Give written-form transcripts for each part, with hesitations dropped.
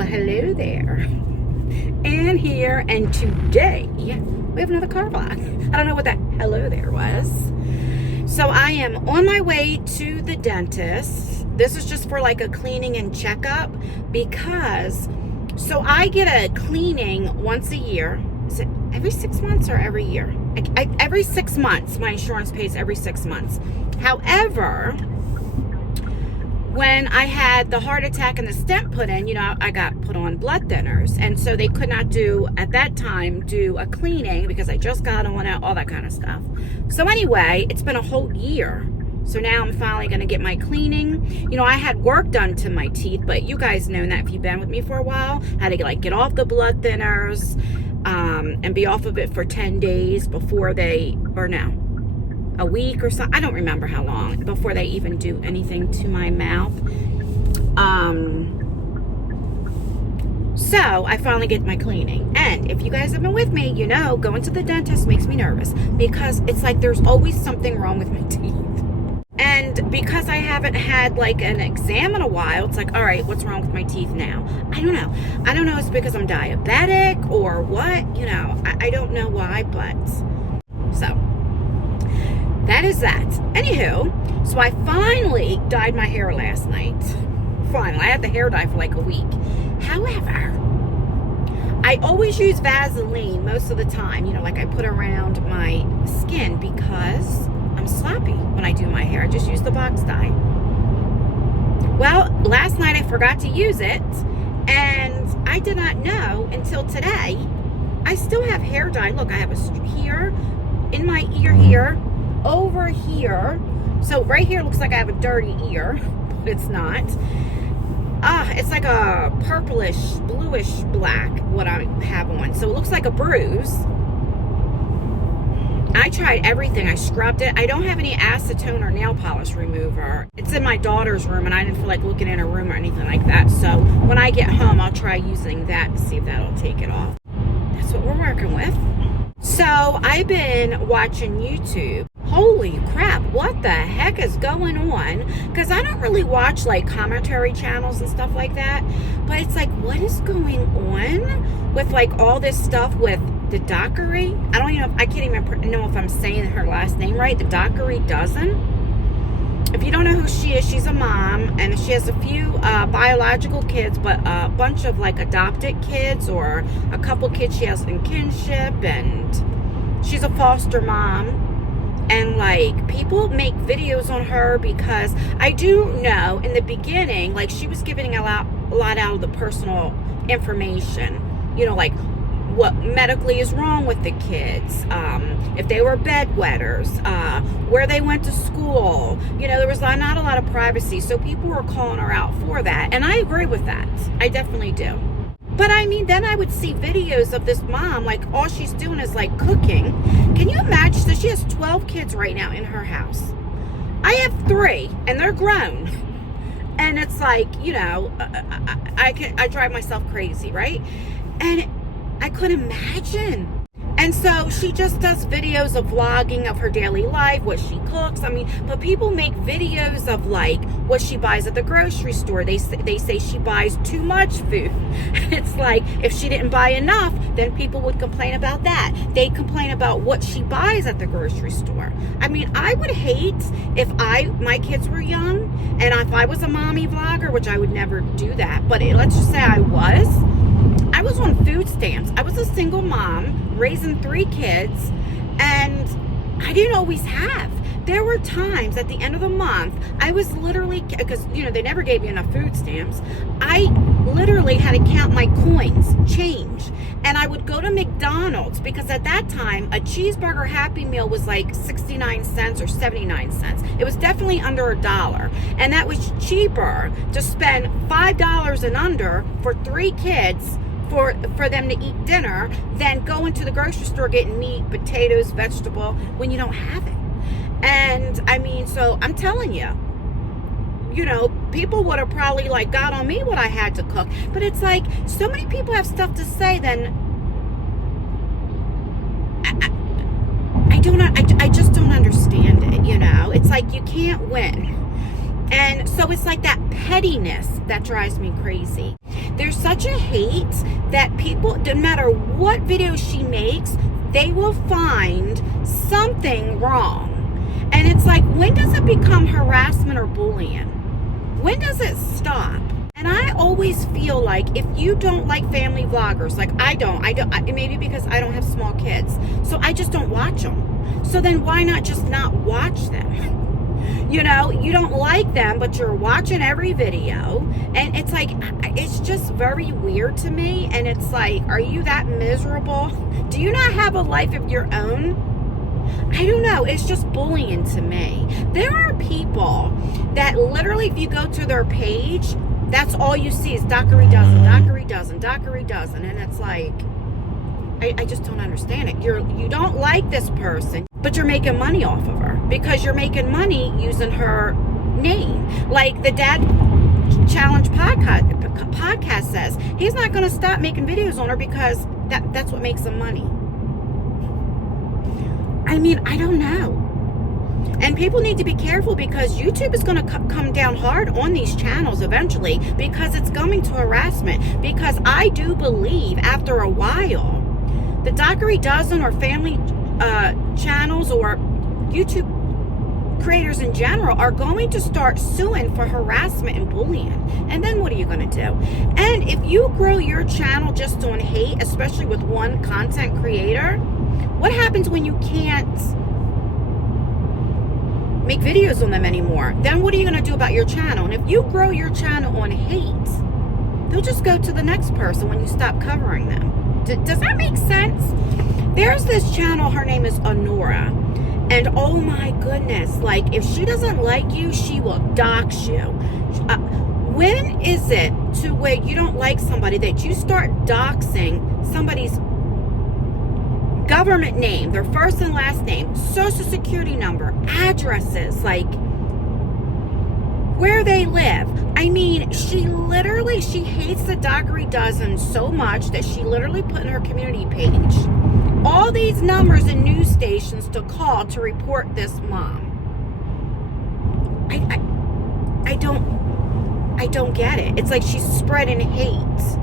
Well, hello there. And here, and today we have another car vlog. I don't know what that hello there was. So I am on my way to the dentist. This is just for like a cleaning and checkup because, so I get a cleaning once a year. Is it every 6 months or every year? Every 6 months. My insurance pays every 6 months. However, when I had the heart attack and the stent put in, you know, I got put on blood thinners. And so they could not at that time, do a cleaning because I just got on it, all that kind of stuff. So anyway, it's been a whole year. So now I'm finally going to get my cleaning. You know, I had work done to my teeth, but you guys know that if you've been with me for a while, I had to like get off the blood thinners and be off of it for 10 days before a week or so. I don't remember how long before they even do anything to my mouth. So I finally get my cleaning. And if you guys have been with me, you know, going to the dentist makes me nervous because it's like there's always something wrong with my teeth. And because I haven't had like an exam in a while, it's like, all right, what's wrong with my teeth now? I don't know. I don't know if it's because I'm diabetic or what, you know, I don't know why, but so that is that. Anywho, so I finally dyed my hair last night. Finally, I had the hair dye for like a week. However, I always use Vaseline most of the time, you know, like I put around my skin because I'm sloppy when I do my hair. I just use the box dye. Well, last night I forgot to use it, and I did not know until today. I still have hair dye. Look, I have a here, in my ear here, over here. So right here looks like I have a dirty ear, but it's not. It's like a purplish, bluish black, what I have on. So it looks like a bruise. I tried everything. I scrubbed it. I don't have any acetone or nail polish remover. It's in my daughter's room, and I didn't feel like looking in her room or anything like that. So when I get home, I'll try using that to see if that'll take it off. That's what we're working with. So I've been watching YouTube. Holy crap, what the heck is going on? Because I don't really watch like commentary channels and stuff like that. But it's like, what is going on with like all this stuff with the Dougherty? I can't even know if I'm saying her last name right. The Dougherty dozen. If you don't know who she is, she's a mom, and she has a few biological kids, but a bunch of like adopted kids or a couple kids she has in kinship, and she's a foster mom. And like people make videos on her because I do know in the beginning, like she was giving a lot out of the personal information, you know, like what medically is wrong with the kids, if they were bedwetters, where they went to school. You know, there was not a lot of privacy, so people were calling her out for that, and I agree with that. I definitely do. But I mean, then I would see videos of this mom, like all she's doing is like cooking. Can you imagine? So she has 12 kids right now in her house. I have 3, and they're grown. And it's like, you know, I drive myself crazy, right? And I couldn't imagine. And so she just does videos of vlogging of her daily life, what she cooks. I mean, but people make videos of like what she buys at the grocery store. They say she buys too much food. It's like if she didn't buy enough, then people would complain about that. They complain about what she buys at the grocery store. I mean, I would hate if my kids were young and if I was a mommy vlogger, which I would never do that. But let's just say I was on food stamps. I was a single mom raising 3 kids, and I didn't always have. There were times at the end of the month, I was literally, because, you know, they never gave me enough food stamps, I literally had to count my coins, change. And I would go to McDonald's because at that time, a cheeseburger Happy Meal was like 69 cents or 79 cents. It was definitely under $1. And that was cheaper to spend $5 and under for 3 kids for them to eat dinner than going to the grocery store getting meat, potatoes, vegetable when you don't have it. And I mean, so I'm telling you, you know, people would have probably like got on me what I had to cook. But it's like so many people have stuff to say, then I just don't understand it, you know. It's like you can't win. And so it's like that pettiness that drives me crazy. there's such a hate that people, no matter what video she makes, they will find something wrong. And it's like, when does it become harassment or bullying? When does it stop? And I always feel like if you don't like family vloggers, like I don't, maybe because I don't have small kids, so I just don't watch them. So then why not just not watch them? You know, you don't like them, but you're watching every video. And it's like, it's just very weird to me. And it's like, are you that miserable? Do you not have a life of your own? I don't know. It's just bullying to me. There are people that literally, if you go to their page, that's all you see is Dougherty doesn't, Dougherty doesn't, Dougherty doesn't. And it's like, I just don't understand it. You don't like this person, but you're making money off of her because you're making money using her name. Like the Dad Challenge podcast says, he's not going to stop making videos on her because that's what makes him money. I mean, I don't know. And people need to be careful because YouTube is going to come down hard on these channels eventually because it's going to harassment. Because I do believe after a while, the Dougherty dozen or family channels or YouTube creators in general are going to start suing for harassment and bullying. And then what are you going to do? And if you grow your channel just on hate, especially with one content creator, what happens when you can't make videos on them anymore? Then what are you going to do about your channel? And if you grow your channel on hate, they'll just go to the next person when you stop covering them. Does that make sense? There's this channel, her name is Honora, and oh my goodness, like if she doesn't like you, she will dox you. When is it to where you don't like somebody that you start doxing somebody's government name, their first and last name, social security number, addresses, like where they live? I mean, she hates the Dougherty dozen so much that she literally put in her community page all these numbers and news stations to call to report this mom. I don't get it. It's like she's spreading hate.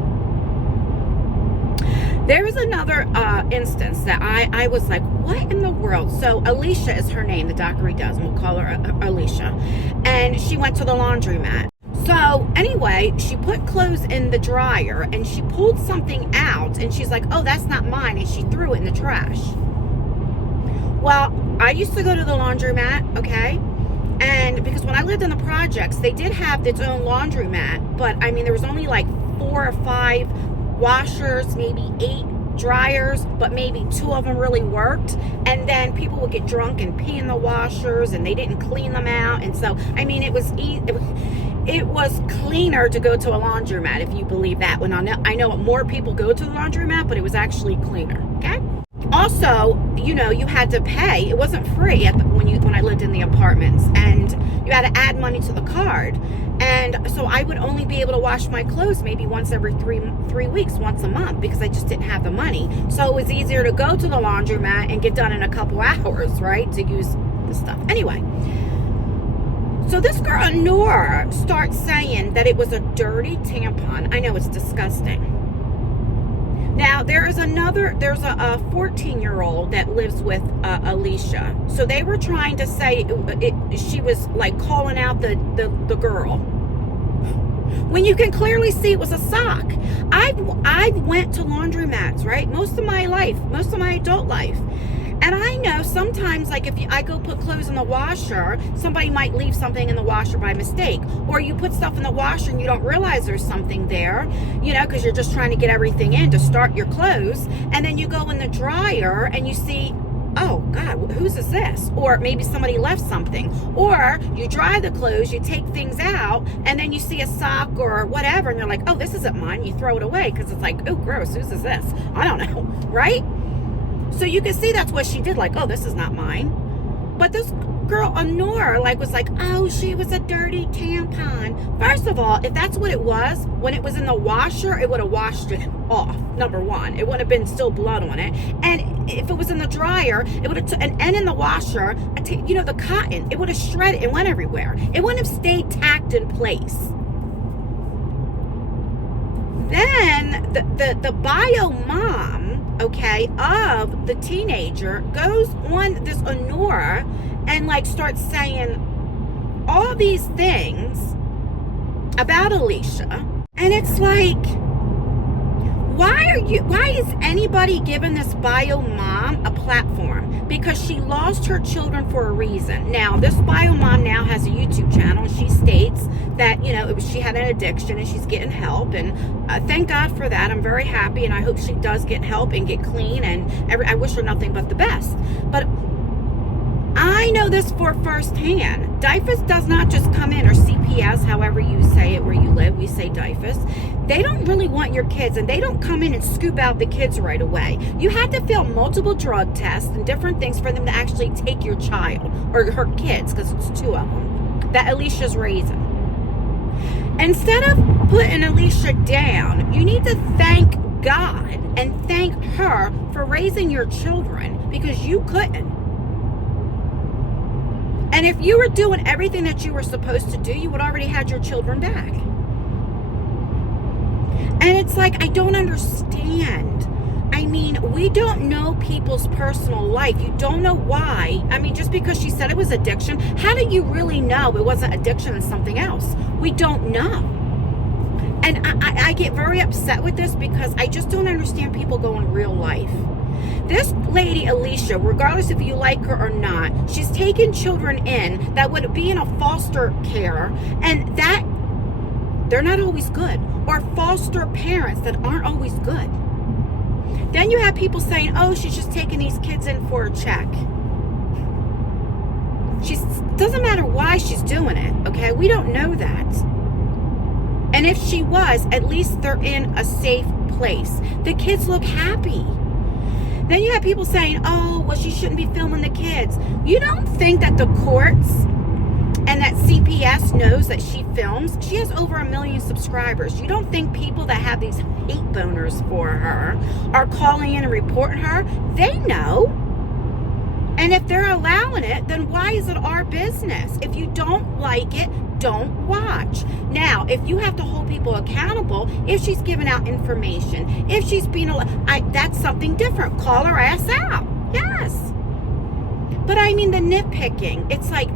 There was another instance that I was like, what in the world? So Alicia is her name, the Dougherty dozen. We'll call her Alicia. And she went to the laundromat. So anyway, she put clothes in the dryer and she pulled something out and she's like, oh, that's not mine. And she threw it in the trash. Well, I used to go to the laundromat, okay? And because when I lived in the projects, they did have its own laundromat. But I mean, there was only like 4 or 5 washers, maybe 8 dryers, but maybe 2 of them really worked. And then people would get drunk and pee in the washers and they didn't clean them out. And so, I mean, it was cleaner to go to a laundromat, if you believe that. When I know more people go to the laundromat, but it was actually cleaner, okay? Also, you know, you had to pay. It wasn't free when I lived in the apartments, and you had to add money to the card. And so I would only be able to wash my clothes maybe once every 3 weeks, once a month, because I just didn't have the money. So it was easier to go to the laundromat and get done in a couple hours, right, to use the stuff. Anyway, so this girl, Nora, starts saying that it was a dirty tampon. I know, it's disgusting. Now, there's a 14-year-old that lives with Alicia. So they were trying to say she was like calling out the girl, when you can clearly see it was a sock. I went to laundromats, right? Most of my adult life. And I know sometimes, like, if I go put clothes in the washer, somebody might leave something in the washer by mistake. Or you put stuff in the washer and you don't realize there's something there, you know, because you're just trying to get everything in to start your clothes. And then you go in the dryer and you see, oh, God, whose is this? Or maybe somebody left something. Or you dry the clothes, you take things out, and then you see a sock or whatever, and you're like, oh, this isn't mine. You throw it away because it's like, oh, gross, whose is this? I don't know, right? So you can see that's what she did, like, oh, this is not mine. But this girl, Honora, was like, oh, she was a dirty tampon. First of all, if that's what it was, when it was in the washer, it would have washed it off, number one. It wouldn't have been still blood on it. And if it was in the dryer, it would have, and in the washer, you know, the cotton, it would have shredded and went everywhere. It wouldn't have stayed tacked in place. Then the bio mom, okay, of the teenager goes on this Honora and like starts saying all these things about Alicia. And it's like, why is anybody giving this bio mom a platform? Because she lost her children for a reason. Now, this bio mom now has a YouTube channel, and she states that, you know, she had an addiction and she's getting help. And thank God for that. I'm very happy, and I hope she does get help and get clean. And I wish her nothing but the best. But I know this for firsthand. DIFUS does not just come in, or CPS, however you say it where you live, we say DIFUS. They don't really want your kids, and they don't come in and scoop out the kids right away. You had to fail multiple drug tests and different things for them to actually take your child, or her kids, because it's two of them, that Alicia's raising. Instead of putting Alicia down, you need to thank God and thank her for raising your children, because you couldn't. And if you were doing everything that you were supposed to do, you would already had your children back. And it's like, I don't understand. I mean, we don't know people's personal life. You don't know why. I mean, just because she said it was addiction, how do you really know it wasn't addiction and something else? We don't know. And I get very upset with this because I just don't understand people going real life. This lady, Alicia, regardless if you like her or not, she's taken children in that would be in a foster care, and that they're not always good, or foster parents that aren't always good. Then you have people saying, oh, she's just taking these kids in for a check. Doesn't matter why she's doing it, okay? We don't know that. And if she was, at least they're in a safe place. The kids look happy. Then you have people saying, oh, well, she shouldn't be filming the kids. You don't think that the courts and that CPS knows that she films? She has over 1 million subscribers. You don't think people that have these hate boners for her are calling in and reporting her? They know. And if they're allowing it, then why is it our business? If you don't like it, don't watch. Now, if you have to hold people accountable, if she's giving out information, if she's being, that's something different. Call her ass out. Yes. But I mean, the nitpicking, it's like,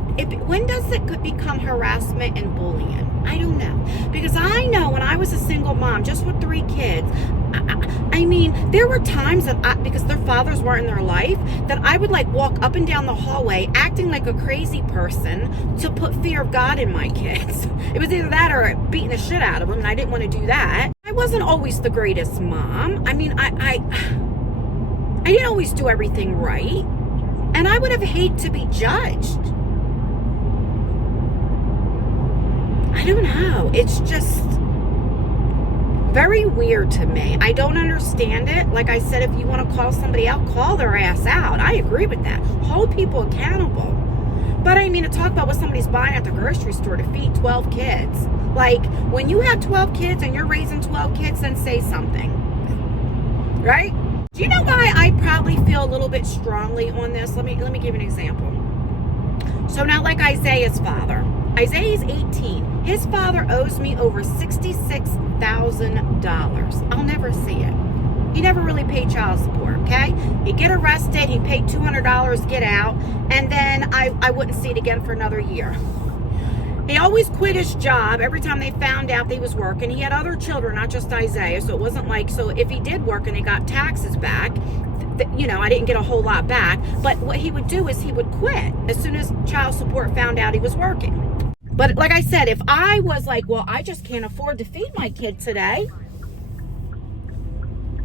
when does it become harassment and bullying? I don't know. Because I know when I was a single mom, just with 3 kids, I mean, there were times that because their fathers weren't in their life, that I would like walk up and down the hallway acting like a crazy person to put fear of God in my kids. It was either that or beating the shit out of them, and I didn't want to do that. I wasn't always the greatest mom. I mean, I didn't always do everything right. And I would have hated to be judged. I don't know. It's just very weird to me. I don't understand it. Like I said, if you want to call somebody out, call their ass out. I agree with that. Hold people accountable. But I mean, to talk about what somebody's buying at the grocery store to feed 12 kids. Like, when you have 12 kids and you're raising 12 kids, then say something. Right? Do you know why I probably feel a little bit strongly on this? Let me give you an example. So now, like Isaiah's father. Isaiah's 18. His father owes me over $66,000. I'll never see it. He never really paid child support, okay? He'd get arrested, he'd pay $200, get out, and then I wouldn't see it again for another year. He always quit his job every time they found out that he was working. He had other children, not just Isaiah, so it wasn't like, so if he did work and they got taxes back, you know, I didn't get a whole lot back, but what he would do is he would quit as soon as child support found out he was working. But like I said, if I was like, well, I just can't afford to feed my kid today,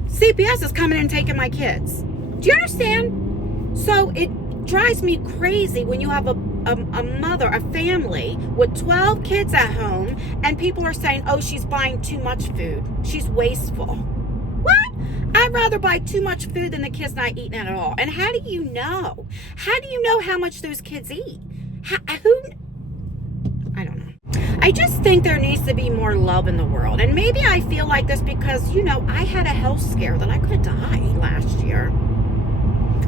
CPS is coming and taking my kids. Do you understand? So it drives me crazy when you have a mother, a family with 12 kids at home, and people are saying, oh, she's buying too much food. She's wasteful. What? I'd rather buy too much food than the kids not eating it at all. And how do you know? How do you know how much those kids eat? I don't know. I just think there needs to be more love in the world. And maybe I feel like this because, you know, I had a health scare that I could die last year.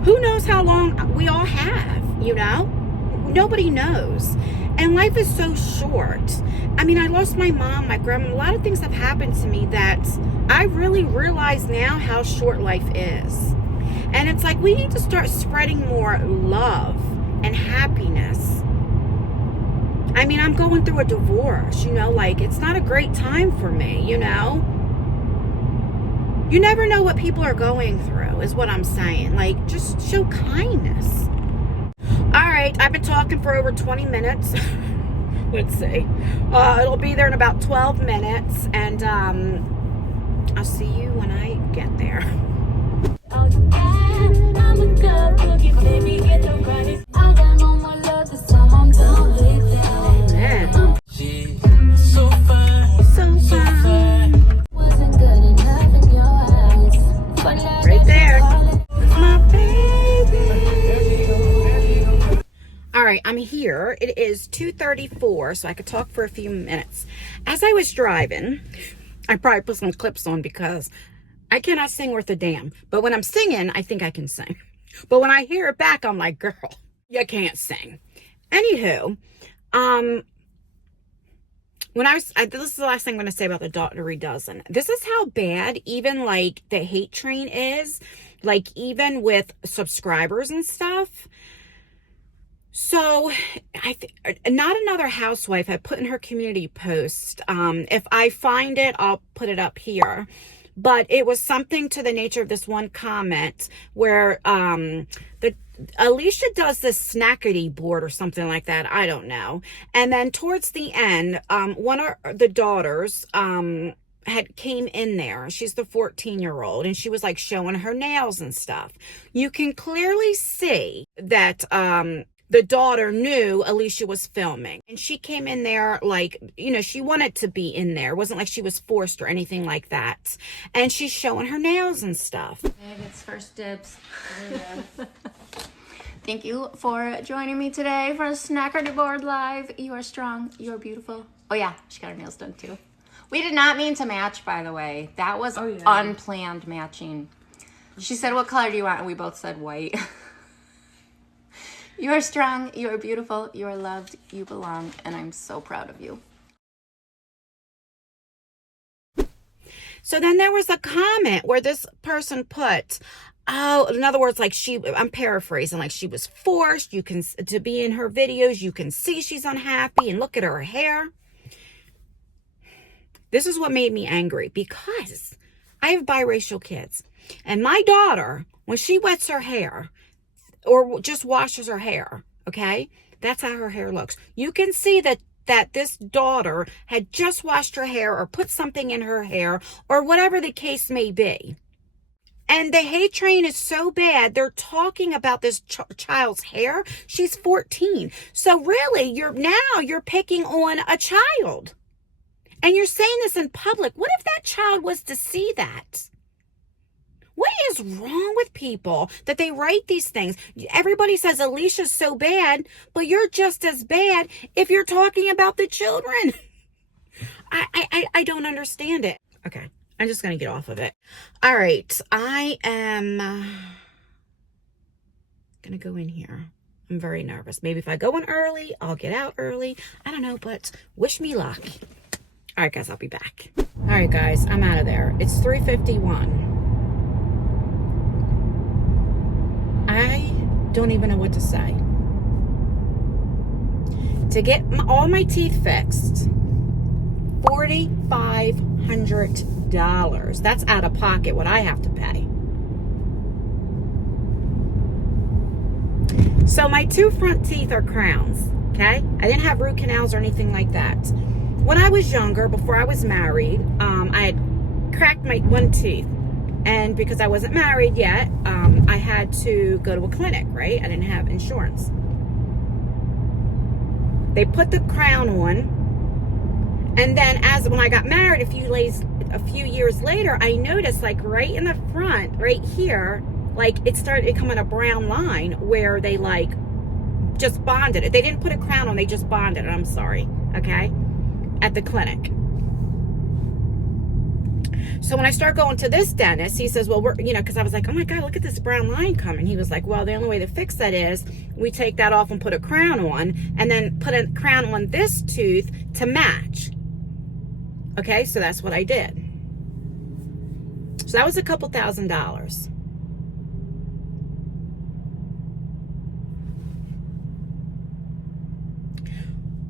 Who knows how long we all have, you know? nobody knows. And life is so short. I mean, I lost my mom, my grandma. A lot of things have happened to me that I really realize now how short life is. And it's like we need to start spreading more love and happiness. I mean, I'm going through a divorce, you know, like it's not a great time for me, you know. You never know what people are going through, is what I'm saying. Like, just show kindness. All right, I've been talking for over 20 minutes. Let's see. It'll be there in about 12 minutes, and I'll see you when I get there. Right there. My baby. All right, I'm here. It is 2:34, so I could talk for a few minutes. As I was driving, I probably put some clips on because I cannot sing worth a damn. But when I'm singing, I think I can sing. But when I hear it back, I'm like, girl, you can't sing. Anywho, this is the last thing I'm going to say about the Dougherty dozen. This is how bad even like the hate train is, like even with subscribers and stuff. So not another housewife had put in her community post. If I find it, I'll put it up here. But it was something to the nature of this one comment where Alicia does this snackety board or something like that. I don't know. And then towards the end, one of the daughters came in there. She's the 14-year-old, and she was like showing her nails and stuff. You can clearly see that the daughter knew Alicia was filming, and she came in there like, you know, she wanted to be in there. It wasn't like she was forced or anything like that. And she's showing her nails and stuff. Babe, it's first dibs. Thank you for joining me today for Snacker Board Live. You are strong. You are beautiful. Oh yeah, she got her nails done too. We did not mean to match, by the way. That was unplanned matching. She said, "What color do you want?" And we both said white. You are strong, you are beautiful, you are loved, you belong, and I'm so proud of you. So then there was a comment where this person put, oh, in other words, like I'm paraphrasing, like she was forced, to be in her videos, you can see she's unhappy, and look at her hair. This is what made me angry, because I have biracial kids, and my daughter, when she wets her hair, or just washes her hair, okay? That's how her hair looks. You can see that this daughter had just washed her hair or put something in her hair or whatever the case may be. And the hate train is so bad. They're talking about this child's hair. She's 14. So really, you're picking on a child. And you're saying this in public. What if that child was to see that? What is wrong with people that they write these things? Everybody says Alicia's so bad, but you're just as bad if you're talking about the children. I don't understand it. Okay, I'm just going to get off of it. All right, I am going to go in here. I'm very nervous. Maybe if I go in early, I'll get out early. I don't know, but wish me luck. All right, guys, I'll be back. All right, guys, I'm out of there. It's 3:51. I don't even know what to say. To get all my teeth fixed, $4,500. That's out of pocket what I have to pay. So my two front teeth are crowns, okay? I didn't have root canals or anything like that. When I was younger, before I was married, I had cracked my one tooth. And because I wasn't married yet, I had to go to a clinic, right? I didn't have insurance. They put the crown on. And then when I got married a few years later, I noticed like right in the front, right here, like it started becoming a brown line where they like just bonded it. They didn't put a crown on, they just bonded it. I'm sorry, okay? At the clinic. So when I start going to this dentist, he says, well, because I was like, oh my God, look at this brown line coming. He was like, well, the only way to fix that is we take that off and put a crown on, and then put a crown on this tooth to match. Okay, so that's what I did. So that was a couple $1,000s.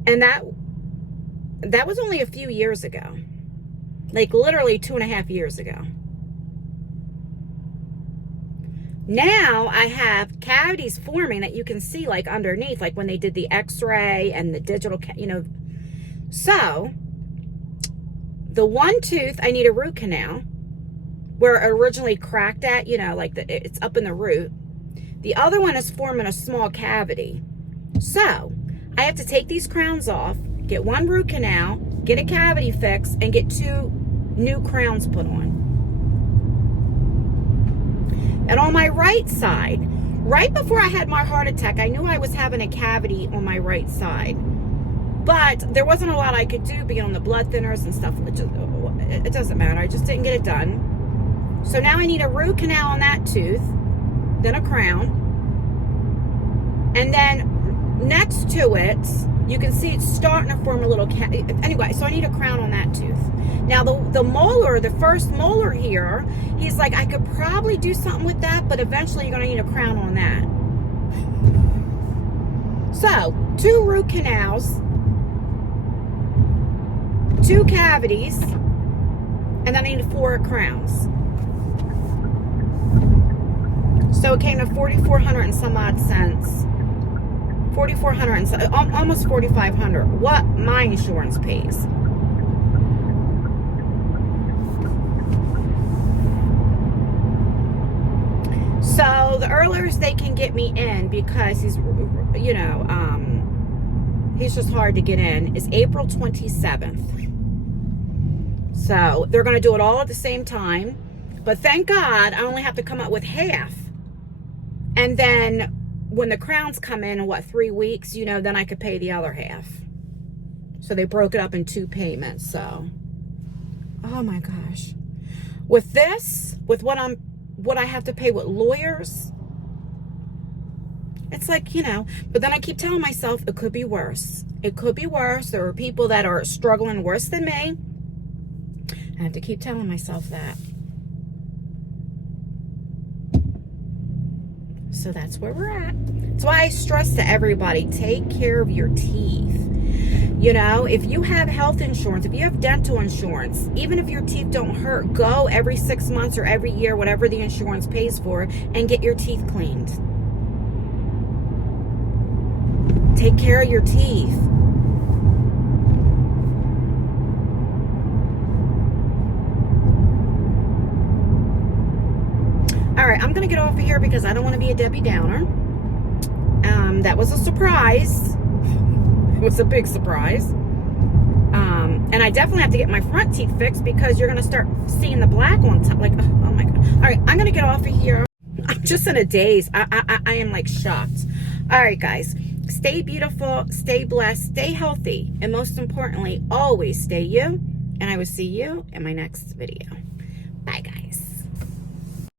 And that was only a few years ago. Like literally 2.5 years ago. Now I have cavities forming that you can see like underneath, like when they did the x-ray and the digital, So the one tooth, I need a root canal where it originally cracked at, like it's up in the root. The other one is forming a small cavity. So I have to take these crowns off, get one root canal, get a cavity fix, and get 2 new crowns put on. And on my right side, right before I had my heart attack, I knew I was having a cavity on my right side. But there wasn't a lot I could do being on the blood thinners and stuff. It doesn't matter. I just didn't get it done. So now I need a root canal on that tooth, then a crown. And then next to it, you can see it's starting to form a little anyway, so I need a crown on that tooth. Now the molar, the first molar here, he's like, I could probably do something with that, but eventually you're going to need a crown on that. So 2 root canals, 2 cavities, and then I need 4 crowns. So it came to $4,400 and some odd cents. $4,400 and almost $4,500. What my insurance pays. So the earliest they can get me in, because he's, he's just hard to get in, is April 27th. So they're going to do it all at the same time. But thank God I only have to come up with half. And then when the crowns come in 3 weeks, then I could pay the other half. So they broke it up in 2 payments. So, oh my gosh. With this, with what I have to pay with lawyers, it's like, but then I keep telling myself it could be worse. It could be worse. There are people that are struggling worse than me. I have to keep telling myself that. So that's where we're at. That's why I stress to everybody, take care of your teeth. If you have health insurance, if you have dental insurance, even if your teeth don't hurt, go every 6 months or every year, whatever the insurance pays for, and get your teeth cleaned. Take care of your teeth. All right, I'm going to get off of here because I don't want to be a Debbie Downer. That was a surprise. It was a big surprise. And I definitely have to get my front teeth fixed because you're going to start seeing the black on top. Like, oh my God. All right, I'm going to get off of here. I'm just in a daze. I am like shocked. All right, guys. Stay beautiful, stay blessed, stay healthy, and most importantly, always stay you. And I will see you in my next video.